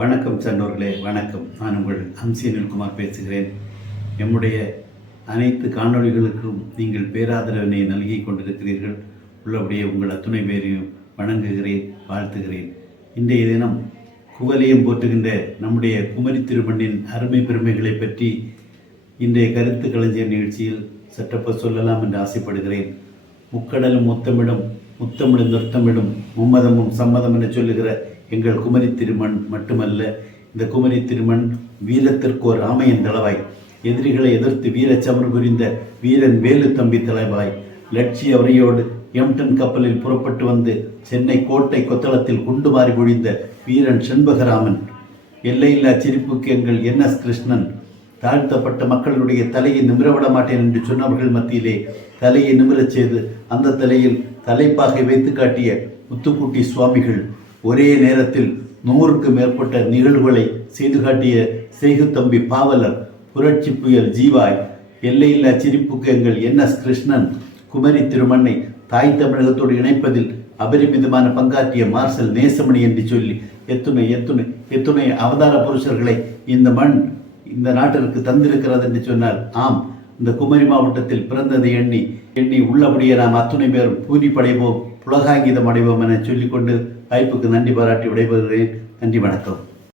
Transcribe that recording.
வணக்கம் சென்றோர்களே வணக்கம். நான் உங்கள் அம்சி அனில்குமார் பேசுகிறேன். நம்முடைய அனைத்து காணொளிகளுக்கும் நீங்கள் பேராதரவினை நல்கி கொண்டிருக்கிறீர்கள். உள்ளபடியே உங்கள் அத்துணை பேரையும் வணங்குகிறேன் வாழ்த்துகிறேன். இன்றைய தினம் குவலையும் போற்றுகின்ற நம்முடைய குமரி திருமண்ணின் அருமை பெருமைகளை பற்றி இன்றைய கருத்து கலைஞர் நிகழ்ச்சியில் சற்றப்ப சொல்லலாம் என்று ஆசைப்படுகிறேன். முக்கடலும் முத்தமிடும் முத்தமிடும் நிறுத்தமிடும் மும்மதமும் சம்மதம் என சொல்லுகிற எங்கள் குமரி திருமண் மட்டுமல்ல இந்த குமரி திருமண் வீரத்திற்கோர் ராமையன் தளவாய். எதிரிகளை எதிர்த்து வீரச் சமர் புரிந்த வீரன் வேலு தம்பி தலைவாய் லட்சிய உரையோடு எம்டன் கப்பலில் புறப்பட்டு வந்து சென்னை கோட்டை கொத்தளத்தில் குண்டு மாறி பொழிந்த வீரன் செண்பகராமன். எல்லையில்லா சிரிப்புக்கு எங்கள் என் எஸ் கிருஷ்ணன். தாழ்த்தப்பட்ட மக்களுடைய தலையை நிமிரவிட மாட்டேன் என்று சொன்னவர்கள் மத்தியிலே தலையை நிமிரச் செய்து அந்த தலையில் தலைப்பாகை வைத்து காட்டிய முத்துக்குட்டி சுவாமிகள். ஒரே நேரத்தில் நூறுக்கு மேற்பட்ட நிகழ்வுகளை செய்து காட்டிய செய்குத்தம்பி பாவலர் புரட்சி புயல் ஜீவாய் எல்லையில்லா சிரிப்புக்கு எங்கள் என் எஸ் கிருஷ்ணன் குமரி திருமண்ணை தாய் தமிழகத்தோடு இணைப்பதில் அபரிமிதமான பங்காற்றிய மார்சல் நேசமணி என்று சொல்லி எத்துணை எத்துணை எத்துணை அவதார புருஷர்களை இந்த மண் இந்த நாட்டிற்கு தந்திருக்கிறது என்று சொன்னால் ஆம். இந்த குமரி மாவட்டத்தில் பிறந்ததை எண்ணி எண்ணி உள்ளபடியே நாம் அத்துணை பேரும் பூரி படைவோம் புலகாங்கிதம் அடைவோம் என சொல்லிக்கொண்டு வாய்ப்புக்கு நன்றி பாராட்டி விடைபெறுகிறேன். நன்றி வணக்கம்.